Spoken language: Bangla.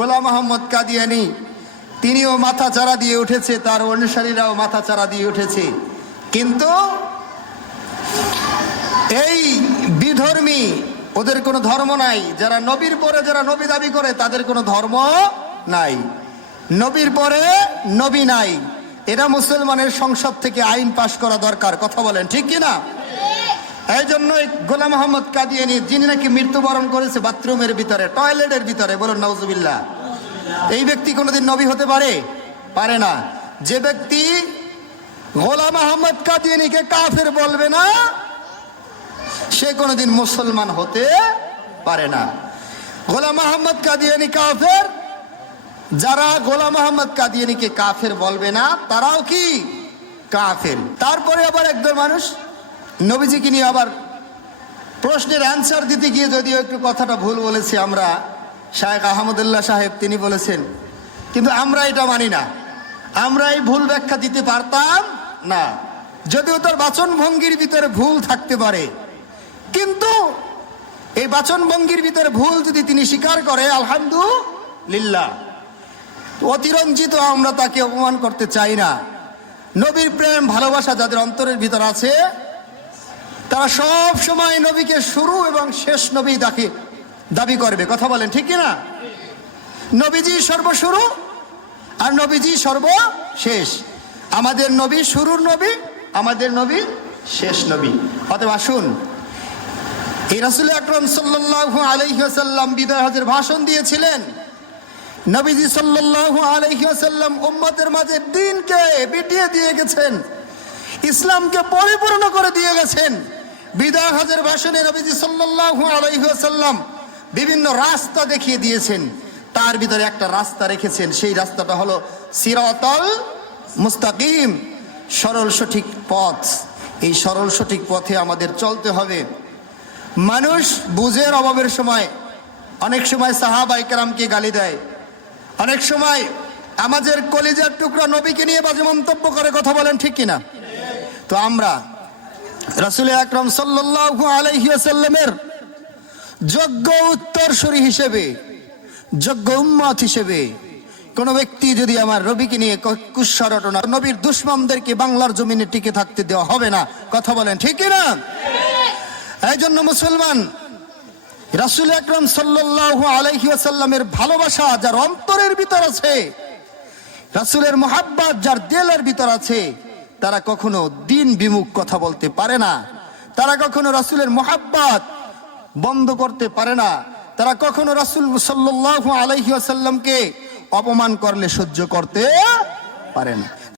গোলাম মোহাম্মদ কাদিয়ানি, তিনিও মাথা চারা দিয়ে উঠেছে, তার অনুসারীরাও মাথা চারা দিয়ে উঠেছে। কিন্তু এই বিধর্মী, ওদের কোনো ধর্ম নাই। যারা নবীর পরে যারা নবী দাবি করে, তাদের কোনো ধর্ম নাই। নবীর পরে নবী নাই। এরা মুসলমানের সংসদ থেকে আইন পাশ করা দরকার, কথা বলেন, ঠিক কি না এই জন্যই গোলাম মোহাম্মদ কাদিয়ানি, যিনি নাকি মৃত্যুবরণ করেছে বাথরুমের ভিতরে, টয়লেটের ভিতরে, বলুন নাউজুবিল্লাহ। এই ব্যক্তি কোনোদিন নবী হতে পারে? পারে না। যে ব্যক্তি গোলাম আহমদ কাদিয়ানিকে কাফের বলবে না, সে কোনোদিন মুসলমান হতে পারে না। গোলাম আহমদ কাদিয়ানি কাফের? যারা গোলাম আহমদ কাদিয়ানিকে কাফের বলবে না, তারাও কি কাফের? তারপরে আবার একদল মানুষ নবীজিকে নিয়ে আবার প্রশ্নের অ্যান্সার দিতে গিয়ে যদিও একটু কথাটা ভুল বলেছি আমরা শাহেখ আহমদুল্লাহ সাহেব তিনি বলেছেন, কিন্তু আমরা এটা মানি না। আমরা এই ভুল ব্যাখ্যা দিতে পারতাম না। যদিও তার বাচন ভঙ্গির ভিতরে ভুল থাকতে পারে, কিন্তু এই বাচন ভঙ্গির ভিতরে ভুল যদি তিনি স্বীকার করে, আলহামদুলিল্লাহ। অতিরঞ্জিত আমরা তাকে অপমান করতে চাই না। নবীর প্রেম, ভালোবাসা যাদের অন্তরের ভিতর আছে তারা সব সময় নবীকে শুরু এবং শেষ নবী দাকে দাবি করবে। কথা বলেন, ঠিক কি না নবীজি সর্বশুরু আর নবীজি সর্বশেষ। আমাদের নবী শুরুর নবী, আমাদের নবী শেষ নবী। অতএব আসুন। এই রাসুল আকরম সাল্লাহ আলহিহাসাল্লাম বিদায় হজের ভাষণ দিয়েছিলেন। নবীজি সাল্লাহ আলহিহাসাল্লাম উম্মতের মাঝে দিনকে বিটিয়ে দিয়ে গেছেন। ইসলামকে পরিপূর্ণ করে দিয়ে গেছেন। বিদায় হজের ভাষণে নবীজি সাল্লাহ বিভিন্ন রাস্তা দেখিয়ে দিয়েছেন। তার ভিতরে একটা রাস্তা রেখেছেন। সেই রাস্তাটা হলো সিরাতল মুস্তাকিম। সরল সঠিক পথ। এই সরল সঠিক পথে আমাদের চলতে হবে। মানুষ বুঝের অভাবের সময় অনেক সময় সাহাবাই কেরামকে গালি দেয়। অনেক সময় আমাদের কলিজার টুকরা নবীকে নিয়ে বাজে মন্তব্য করে। কথা বলেন ঠিক কিনা? তো আমরা রাসুল আকরম সাল্লাল্লাহু আলাইসাল্লামের যোগ্য উত্তরসূরি হিসেবে, যোগ্য উম্মত হিসেবে কোন ব্যক্তি যদি আমার রবিকে নিয়ে ক- কুৎসা রটনা নবীর দুশ্মনদেরকে বাংলার জমিনে টিকে থাকতে দেওয়া হবে না। কথা বলেন, ঠিক না এই জন্য মুসলমান, রাসুল আকরম সাল্লাল্লাহু আলাইহি ওয়াসাল্লামের ভালোবাসা যার অন্তরের ভিতর আছে, রাসুলের মোহাব্বত যার দেলের ভিতর আছে তারা কখনো দিন বিমুখ কথা বলতে পারে না। তারা কখনো রাসুলের মোহাব্বত বন্ধ করতে পারে না। তারা কখনো রাসুল সাল্লাহ আলহিহাসাল্লামকে অপমান করলে সহ্য করতে পারে না।